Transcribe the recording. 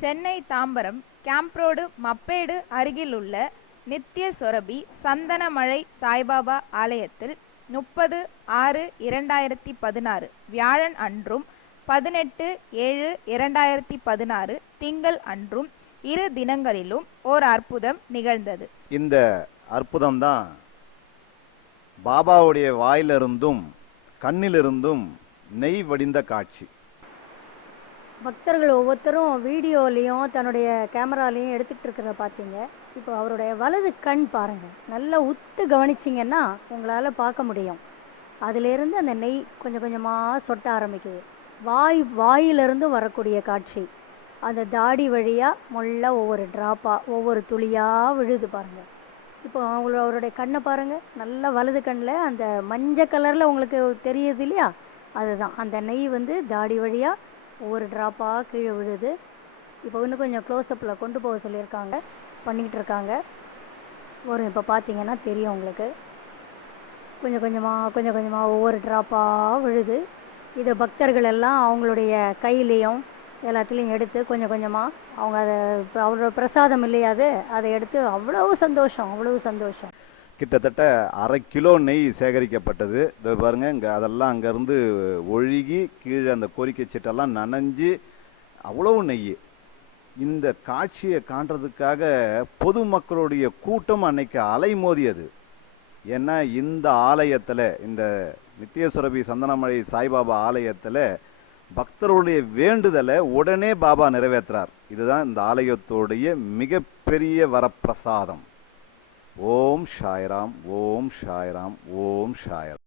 Chennai Tambaram camp road Mappedu அருகிலுள்ள நித்ய சொரபி சந்தனமழை சாய்பாபா ஆலயத்தில் 30/6/2016 வியாழன் அன்றும் 18/7/2016 திங்கள் அன்றும் இரு தினங்களிலும் ஓர் அற்புதம் நிகழ்ந்தது. இந்த அற்புதம்தான் பாபாவுடைய வாயிலிருந்தும் கண்ணிலிருந்தும் நெய் வடிந்த காட்சி. பக்தர்கள் ஒவ்வொருத்தரும் வீடியோலையும் தன்னுடைய கேமராலையும் எடுத்துகிட்டு இருக்கிறத பார்த்தீங்க. இப்போ அவருடைய வலது கண் பாருங்கள், நல்லா உத்து கவனிச்சிங்கன்னா உங்களால் பார்க்க முடியும். அதிலிருந்து அந்த நெய் கொஞ்சம் கொஞ்சமாக சொட்ட ஆரம்பிக்குது. வாயிலிருந்து வரக்கூடிய காட்சி. அந்த தாடி வழியாக முள்ள ஒவ்வொரு ட்ராப்பாக ஒவ்வொரு துளியாக விழுது பாருங்கள். இப்போ அவருடைய கண்ணை பாருங்கள், நல்லா வலது கண்ணில் அந்த மஞ்சள் கலரில் உங்களுக்கு தெரியுது இல்லையா, அதுதான் அந்த நெய் தாடி வழியாக ஒவ்வொரு ட்ராப்பாக கீழே விழுது. இப்போ இன்னும் கொஞ்சம் க்ளோஸ்அப்பில் கொண்டு போக சொல்லியிருக்காங்க, பண்ணிக்கிட்டு இருக்காங்க. இப்போ பார்த்தீங்கன்னா தெரியும் உங்களுக்கு. கொஞ்சம் கொஞ்சமாக ஒவ்வொரு ட்ராப்பாக விழுது. இதை பக்தர்கள் எல்லாம் அவங்களுடைய கையிலையும் எல்லாத்துலேயும் எடுத்து கொஞ்சம் கொஞ்சமாக அவங்க அதை அவரோட பிரசாதம் இல்லையாது அதை எடுத்து அவ்வளவு சந்தோஷம். கிட்டத்தட்ட 1/2 கிலோ நெய் சேகரிக்கப்பட்டது. இது பாருங்க, இங்கே அதெல்லாம் அங்கேருந்து ஒழுகி கீழே அந்த கோரிக்கை சீட்டெல்லாம் நனைஞ்சு அவ்வளவு நெய். இந்த காட்சியை காண்றதுக்காக பொதுமக்களுடைய கூட்டம் அன்னைக்கு அலைமோதியது. ஏன்னா இந்த ஆலயத்தில், இந்த நித்ய சொரபி சந்தனமழை சாய்பாபா ஆலயத்தில் பக்தர்களுடைய வேண்டுதலை உடனே பாபா நிறைவேற்றுறார். இதுதான் இந்த ஆலயத்தோடைய மிகப்பெரிய வரப்பிரசாதம். ஓம் சாய்ராம், ஓம் சாய்ராம், ஓம் சாய்ராம்.